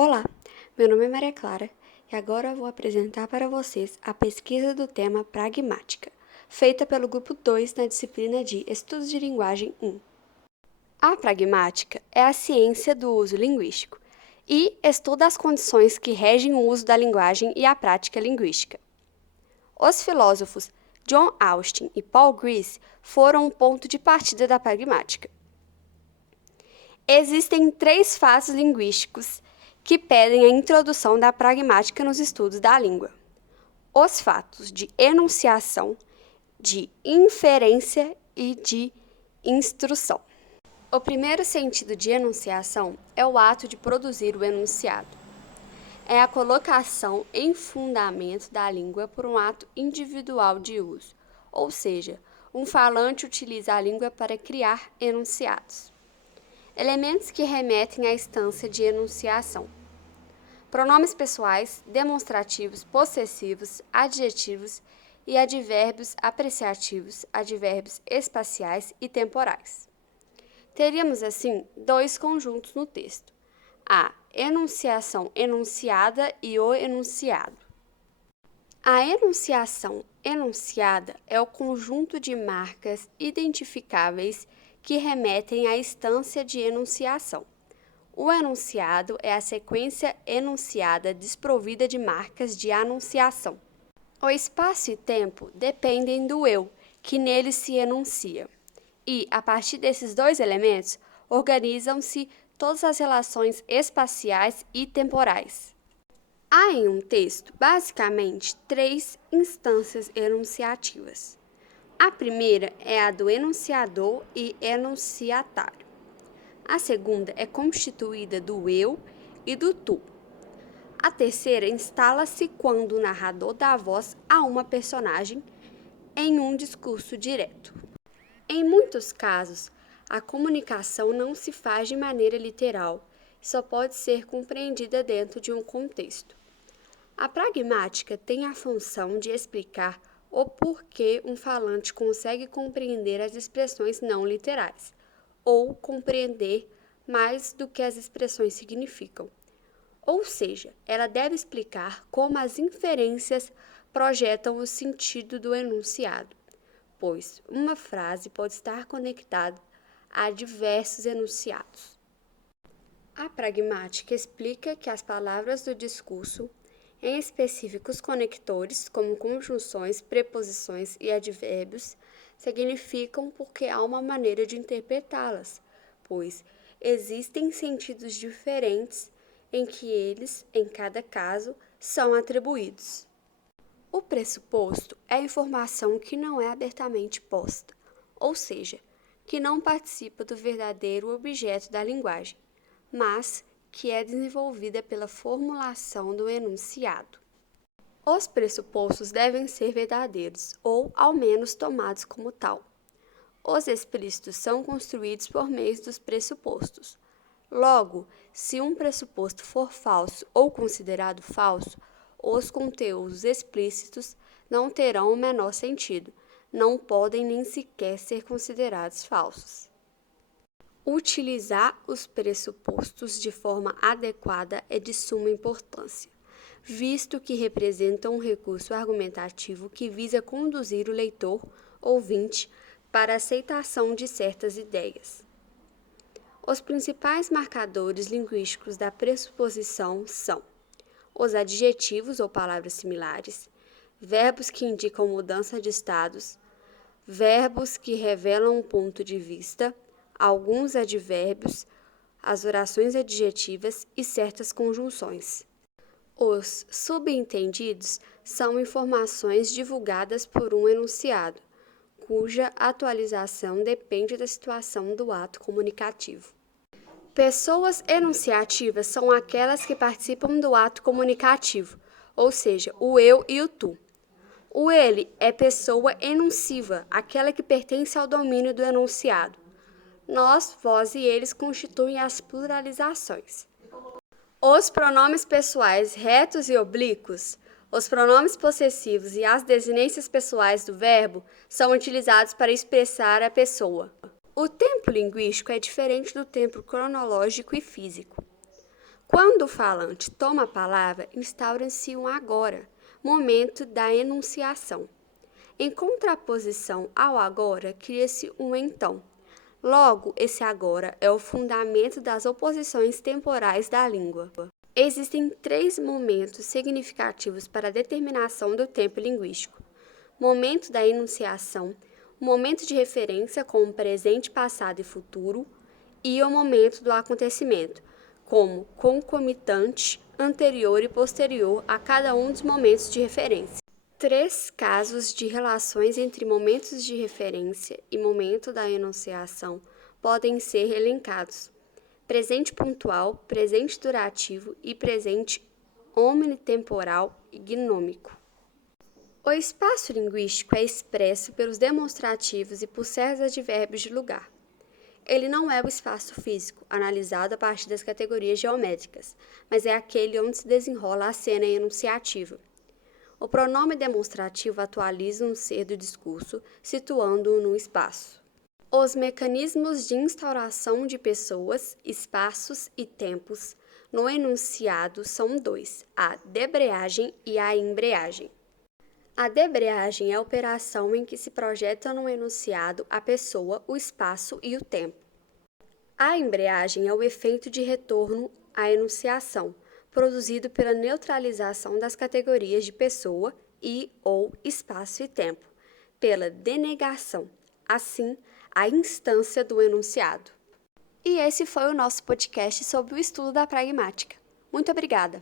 Olá, meu nome é Maria Clara e agora eu vou apresentar para vocês a pesquisa do tema pragmática, feita pelo grupo 2 na disciplina de Estudos de Linguagem 1. A pragmática é a ciência do uso linguístico e estuda as condições que regem o uso da linguagem e a prática linguística. Os filósofos John Austin e Paul Grice foram um ponto de partida da pragmática. Existem 3 fatos linguísticos que pedem a introdução da pragmática nos estudos da língua: os fatos de enunciação, de inferência e de instrução. O primeiro sentido de enunciação é o ato de produzir o enunciado. É a colocação em fundamento da língua por um ato individual de uso, ou seja, um falante utiliza a língua para criar enunciados. Elementos que remetem à instância de enunciação: pronomes pessoais, demonstrativos, possessivos, adjetivos e advérbios apreciativos, advérbios espaciais e temporais. Teríamos, assim, 2 conjuntos no texto: a enunciação enunciada e o enunciado. A enunciação enunciada é o conjunto de marcas identificáveis que remetem à instância de enunciação. O enunciado é a sequência enunciada desprovida de marcas de anunciação. O espaço e tempo dependem do eu, que nele se enuncia. E, a partir desses 2 elementos, organizam-se todas as relações espaciais e temporais. Há em um texto, basicamente, 3 instâncias enunciativas. A primeira é a do enunciador e enunciatário. A segunda é constituída do eu e do tu. A terceira instala-se quando o narrador dá voz a uma personagem em um discurso direto. Em muitos casos, a comunicação não se faz de maneira literal e só pode ser compreendida dentro de um contexto. A pragmática tem a função de explicar o porquê um falante consegue compreender as expressões não literais, ou compreender mais do que as expressões significam. Ou seja, ela deve explicar como as inferências projetam o sentido do enunciado, pois uma frase pode estar conectada a diversos enunciados. A pragmática explica que as palavras do discurso, em específicos conectores, como conjunções, preposições e advérbios, significam porque há uma maneira de interpretá-las, pois existem sentidos diferentes em que eles, em cada caso, são atribuídos. O pressuposto é a informação que não é abertamente posta, ou seja, que não participa do verdadeiro objeto da linguagem, mas que é desenvolvida pela formulação do enunciado. Os pressupostos devem ser verdadeiros, ou ao menos tomados como tal. Os explícitos são construídos por meio dos pressupostos. Logo, se um pressuposto for falso ou considerado falso, os conteúdos explícitos não terão o menor sentido, não podem nem sequer ser considerados falsos. Utilizar os pressupostos de forma adequada é de suma importância, visto que representam um recurso argumentativo que visa conduzir o leitor, ouvinte, para a aceitação de certas ideias. Os principais marcadores linguísticos da pressuposição são os adjetivos ou palavras similares, verbos que indicam mudança de estados, verbos que revelam um ponto de vista, alguns advérbios, as orações adjetivas e certas conjunções. Os subentendidos são informações divulgadas por um enunciado, cuja atualização depende da situação do ato comunicativo. Pessoas enunciativas são aquelas que participam do ato comunicativo, ou seja, o eu e o tu. O ele é pessoa enunciva, aquela que pertence ao domínio do enunciado. Nós, vós e eles constituem as pluralizações. Os pronomes pessoais retos e oblíquos, os pronomes possessivos e as desinências pessoais do verbo são utilizados para expressar a pessoa. O tempo linguístico é diferente do tempo cronológico e físico. Quando o falante toma a palavra, instaura-se um agora, momento da enunciação. Em contraposição ao agora, cria-se um então. Logo, esse agora é o fundamento das oposições temporais da língua. Existem 3 momentos significativos para a determinação do tempo linguístico: momento da enunciação, o momento de referência como presente, passado e futuro, e o momento do acontecimento, como concomitante, anterior e posterior a cada um dos momentos de referência. 3 casos de relações entre momentos de referência e momento da enunciação podem ser elencados: presente pontual, presente durativo e presente omnitemporal e gnômico. O espaço linguístico é expresso pelos demonstrativos e por certos advérbios de lugar. Ele não é o espaço físico, analisado a partir das categorias geométricas, mas é aquele onde se desenrola a cena enunciativa. O pronome demonstrativo atualiza um ser do discurso, situando-o no espaço. Os mecanismos de instauração de pessoas, espaços e tempos no enunciado são 2, a debreagem e a embreagem. A debreagem é a operação em que se projeta no enunciado a pessoa, o espaço e o tempo. A embreagem é o efeito de retorno à enunciação, produzido pela neutralização das categorias de pessoa e/ou espaço e tempo, pela denegação, assim, a instância do enunciado. E esse foi o nosso podcast sobre o estudo da pragmática. Muito obrigada!